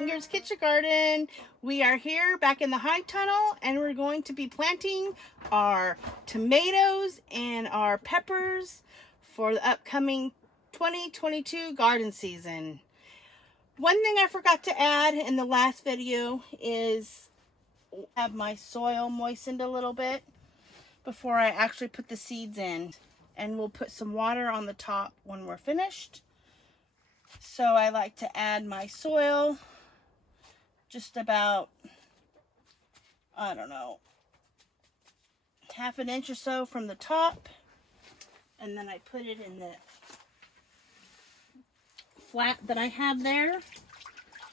Ingrid's Kitchen Garden. We are here back in the high tunnel and we're going to be planting our tomatoes and our peppers for the upcoming 2022 garden season. One thing I forgot to add in the last video is have my soil moistened a little bit before I actually put the seeds in, and we'll put some water on the top when we're finished. So I like to add my soil just about, I don't know, half an inch or so from the top, and then I put it in the flat that I have there.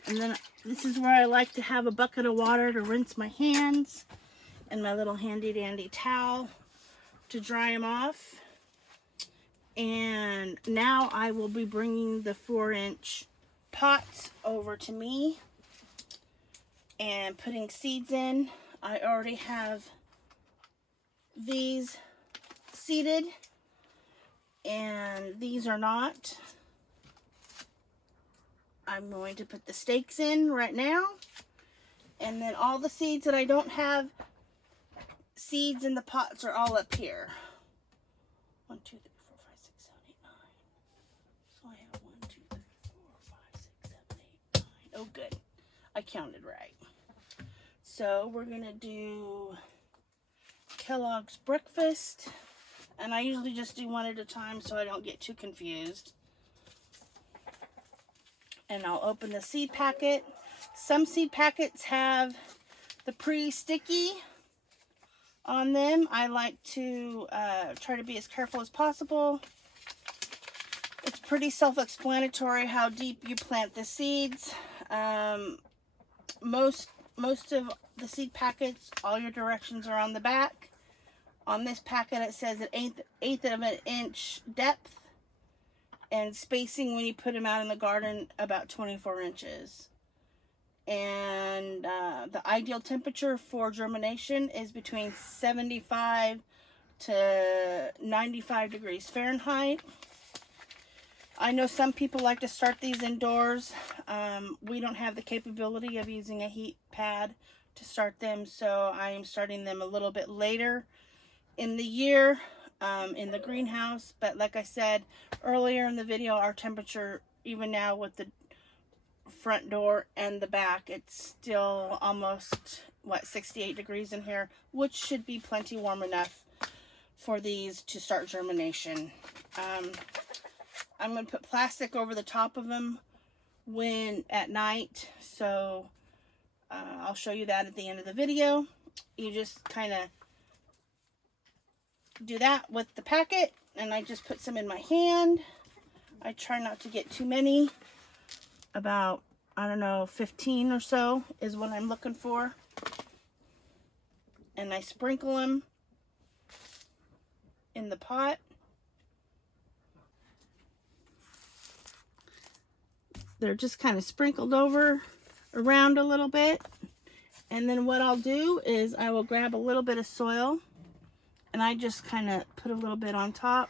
And then this is where I like to have a bucket of water to rinse my hands and my little handy dandy towel to dry them off. And now I will be bringing the 4-inch pots over to me and putting seeds in. I already have these seeded and these are not. I'm going to put the stakes in right now, and then all the seeds that I don't have seeds in the pots are all up here. 1, 2, 3, 4, 5, 6, 7, 8, 9. So I have 1, 2, 3, 4, 5, 6, 7, 8, 9. Oh, good. I counted right. So we're gonna do Kellogg's breakfast, and I usually just do one at a time so I don't get too confused. And I'll open the seed packet. Some seed packets have the pre-sticky on them. I like to try to be as careful as possible. It's pretty self-explanatory how deep you plant the seeds. Most of the seed packets, all your directions are on the back. On this packet it says an eighth of an inch depth, and spacing when you put them out in the garden about 24 inches. And the ideal temperature for germination is between 75 to 95 degrees Fahrenheit. I know some people like to start these indoors. We don't have the capability of using a heat pad to start them, so I am starting them a little bit later in the year in the greenhouse. But like I said earlier in the video, our temperature, even now with the front door and the back, it's still almost, what, 68 degrees in here, which should be plenty warm enough for these to start germination. I'm going to put plastic over the top of them when at night, so I'll show you that at the end of the video. You just kind of do that with the packet, and I just put some in my hand. I try not to get too many. About, I don't know, 15 or so is what I'm looking for. And I sprinkle them in the pot. They're just kind of sprinkled over around a little bit. And then what I'll do is I will grab a little bit of soil, and I just kind of put a little bit on top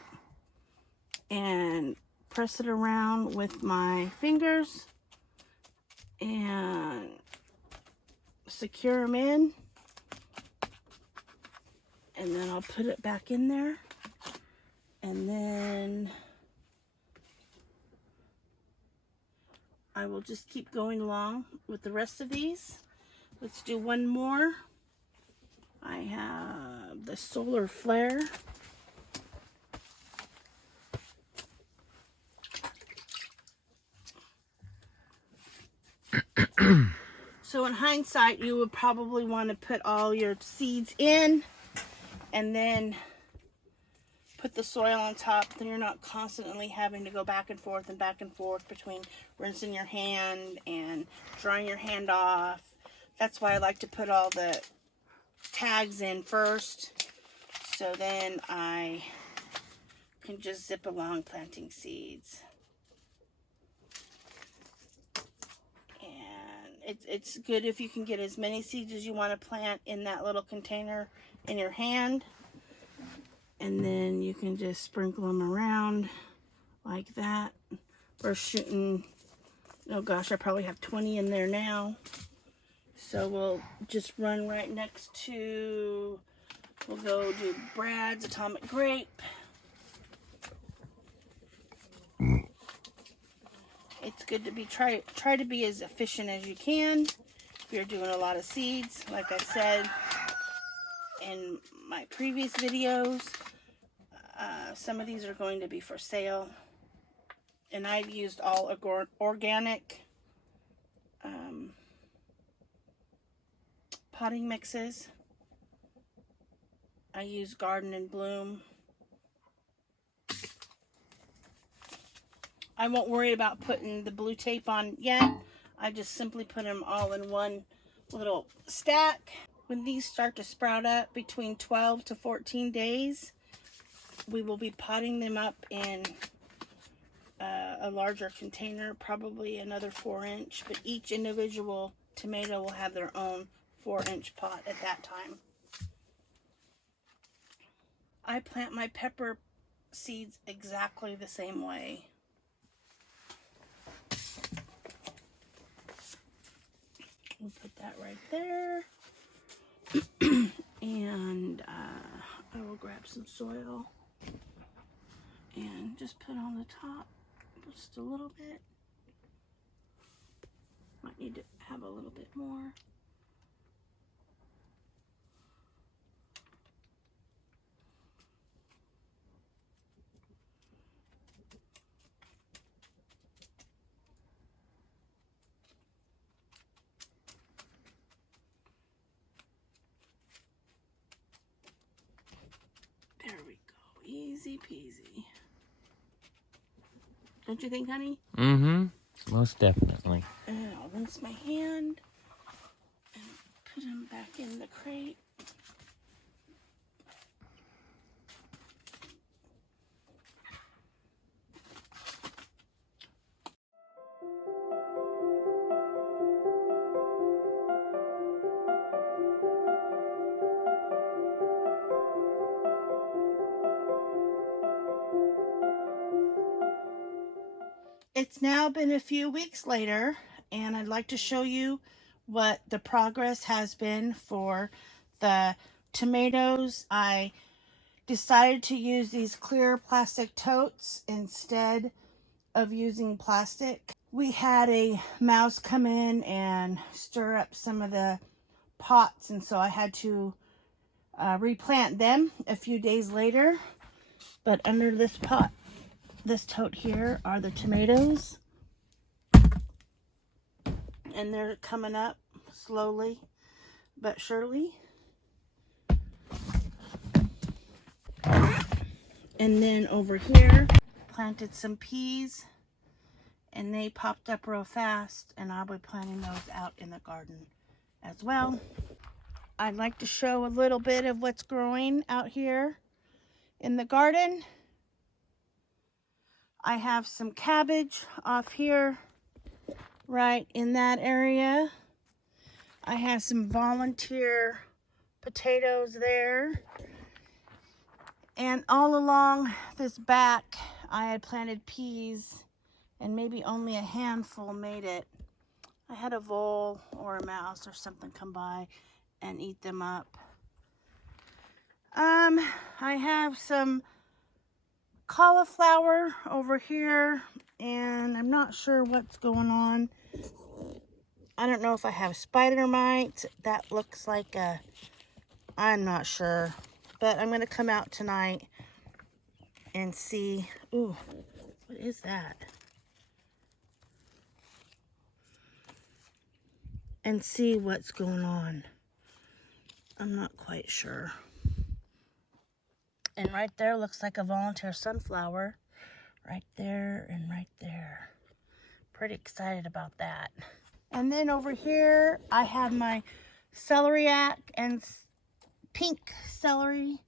and press it around with my fingers and secure them in. And then I'll put it back in there. And then I will just keep going along with the rest of these. Let's do one more. I have the solar flare. So in hindsight, you would probably want to put all your seeds in and then put the soil on top. Then you're not constantly having to go back and forth between rinsing your hand and drying your hand off. That's why I like to put all the tags in first, so then I can just zip along planting seeds. And it's good if you can get as many seeds as you want to plant in that little container in your hand, and then you can just sprinkle them around like that, or shooting Oh gosh, I probably have 20 in there now. So we'll just run right next to, we'll go do Brad's Atomic Grape. It's good to be, try to be as efficient as you can. If you're doing a lot of seeds, like I said in my previous videos, some of these are going to be for sale. And I've used all organic potting mixes. I use Garden and Bloom. I won't worry about putting the blue tape on yet. I just simply put them all in one little stack. When these start to sprout up between 12 to 14 days, we will be potting them up in a larger container, probably another 4-inch, but each individual tomato will have their own 4-inch pot at that time. I plant my pepper seeds exactly the same way. We'll put that right there. And I will grab some soil and just put on the top just a little bit. Might need to have a little bit more. There we go. Easy peasy. Don't you think, honey? Mm-hmm. Most definitely. And I'll rinse my hand and put them back in the crate. It's now been a few weeks later, and I'd like to show you what the progress has been for the tomatoes. I decided to use these clear plastic totes instead of using plastic. We had a mouse come in and stir up some of the pots, and so I had to replant them a few days later. But under this pot, this tote here, are the tomatoes, and they're coming up slowly but surely. And then over here, planted some peas, and they popped up real fast, and I'll be planting those out in the garden as well. I'd like to show a little bit of what's growing out here in the garden. I have some cabbage off here, right in that area. I have some volunteer potatoes there. And all along this back, I had planted peas, and maybe only a handful made it. I had a vole or a mouse or something come by and eat them up. I have some cauliflower over here, and I'm not sure what's going on. I don't know if I have spider mites. That looks like a, I'm not sure, but I'm going to come out tonight and see. Ooh, what is that? And see what's going on. I'm not quite sure. And right there looks like a volunteer sunflower. Right there and right there. Pretty excited about that. And then over here, I have my celeriac and pink celery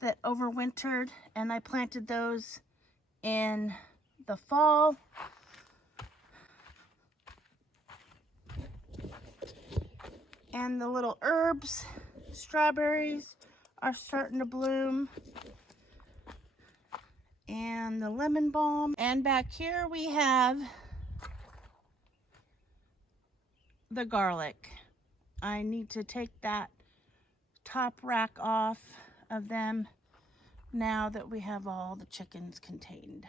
that overwintered, and I planted those in the fall. And the little herbs, strawberries, are starting to bloom. And the lemon balm. And back here we have the garlic. I need to take that top rack off of them now that we have all the chickens contained.